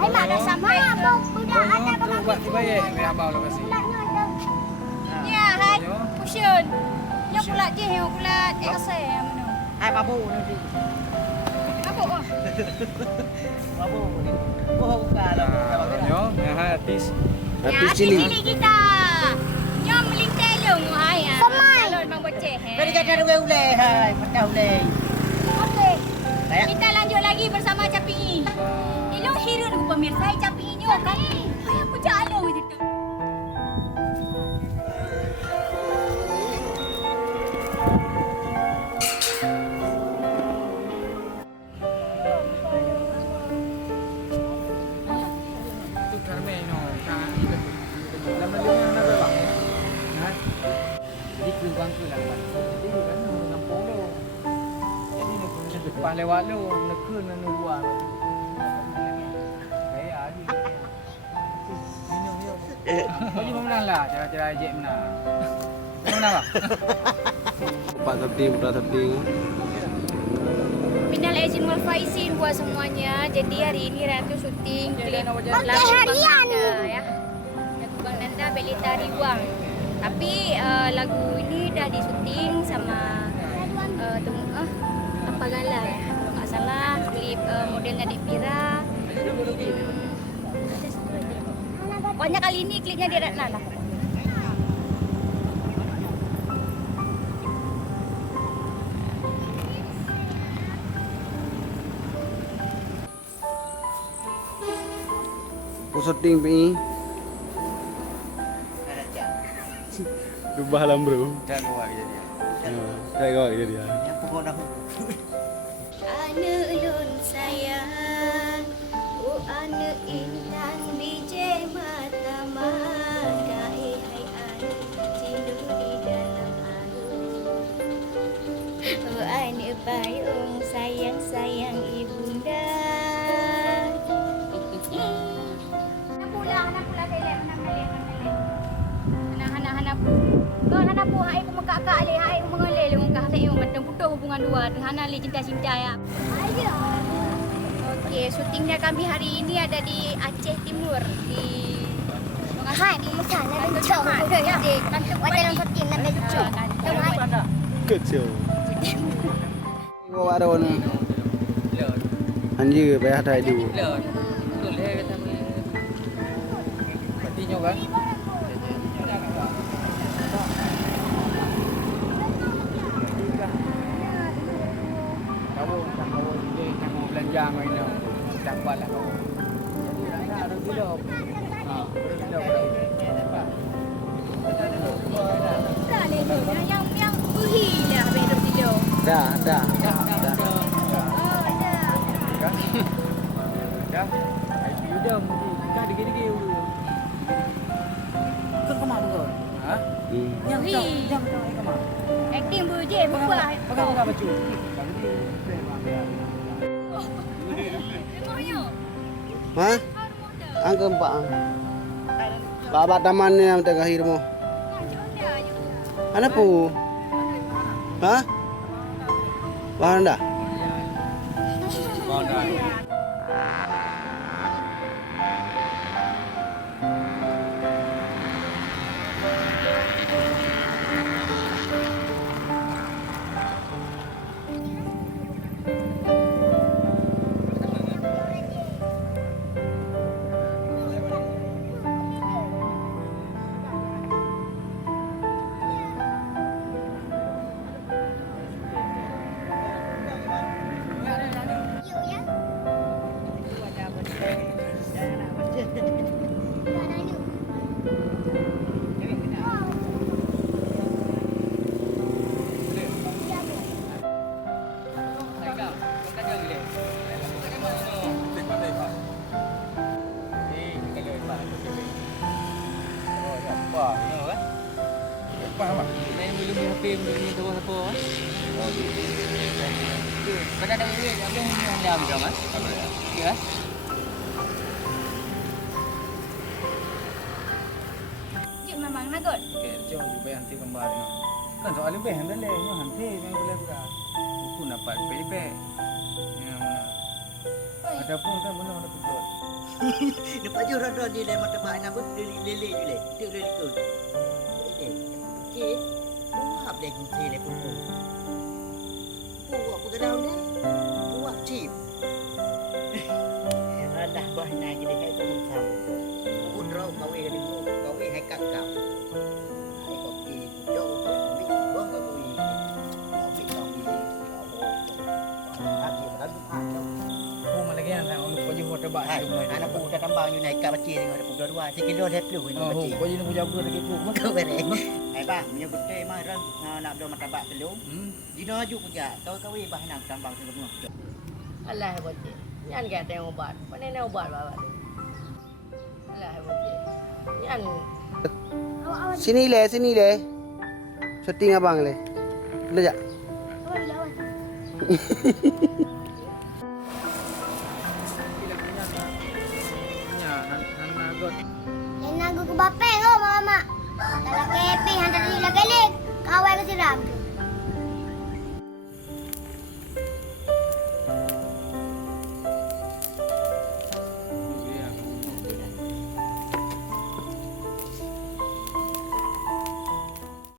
Hai mak dah sampai. Budak ada tu buat tiba ya, ni abang lah kasi. Ya, hai. Kusyun. Yo pula je, yo pula exercise yang mana. Hai babu nanti. Apa? Babu. Oh bukan lah. Yo, yang hai artis. Artis cili kita. Nyom melintai long hai. Kalau memang boceh. Dari kata ule hai, patah ule. Okey. Saya. Kita lanjut lagi bersama Capingi. Ilong hirun ku pemirsa Capingi nyo kan. Hai aku jalong je tu. Tu Carmen no, kan. Lama dia nak berapa? Ha? Di keluang tu lah. Di kan nampung tu. Jadi nak depan lewat tu, nak ke nak buang. Saya ni. Minum dia. Kau ni menang lah, cara-cara ajak menang. Menang lah. Pak Sabding, Putra Sabding. Minal izin wal faizin buat semuanya. Jadi hari ini Ratu syuting klip lagu Bang Nanda ya. Lagu Bang Nanda Belita Riwang. Tapi lagu ini dah disyuting sama apa gala ya. Kalau nggak salah klip modelnya Dik Pira. Banyak kali ini klipnya di Ratna lah. Pusoting pi. Rubah lah bro. Jangan buat jadi. Kayak kau jadi dia. Yang pokok dah. Ane ulun sayang, oh ane intan biji mata mata, hai ane tidur di dalam air. Oh ane payung sayang sayang ibunda. Anak pula telek anak kau anak pun hai pun kakak ali hai pun mengalih lengkah tak yang macam putus hubungan dua dengan ali cinta-cinta ya. Okey, syutingnya kami hari ini ada di Aceh Timur di Mengasan di sana bencong. Ya, nanti dalam syuting nak bencong. Kecil. Bawa ada ni. Anjir, bayar dah itu. Betul dia kata ni. Patinya kan? Kamu dia jangan belanja main ni. Dapat lah kau. Jadi rasa ada gila. Ha, gila pula. Yang uhi dah hidup dia. Dah. Oh, ada. Kan? Ya. Ai dia mesti kah digi-digi dulu. Kau kemana kau? Ha? Yang Ui. jam kemana? Acting buje buat. Pegang baju. Ha? Angka 4. Baba taman ni yang tengah hirmo. Ana pu? Ha? Bahan dah? Faham tak? Main boleh HP boleh terus apa kan? Kau dah ada duit, abang ni yang diam ke mas? Tak boleh. Okey kan? Cik memang nagot. Okey, jom lebih hanti kembar ni. Kan soal lebih hantar leh, ni hanti yang boleh buka. Buku dapat PIP. Yang mana? Ada pun kan benar ada betul. Nampak je orang-orang dia mata bak nak pun lele je le. Dia boleh ikut. Okey. Buat dia kunci le pun. Buat bergadang dia. Buat chip. Dah banyak jadi hai kamu tahu. Pun rau kawe ke dia. Kawe hai kakak. Hai kopi. Jauh kopi. Buang kopi. Kopi kopi. Hati beradu hati. Pun lagi yang saya lupa je buat tebak. Hai, anak pun dah tambang you naik kat bacir tengok ada pun dua-dua. Sekilo dah pelu ni Oh, bacir. kau je nak jaga lagi tu. Kau bereh. Hai bang, punya betul mah ran nak do martabak belum. Dino aju kerja. Kau bah nak tambang semua. Alah bocah. Nyan kata yang ubat. Mana nak ubat bawa tu? Alah bocah. Nyan. Sini le, sini le. Syuting abang le. Boleh tak? Ya, nan nagot. Yang nak aku bape kau mama. Tak ada kepi hantar dia lagi. Kawai ke siram tu.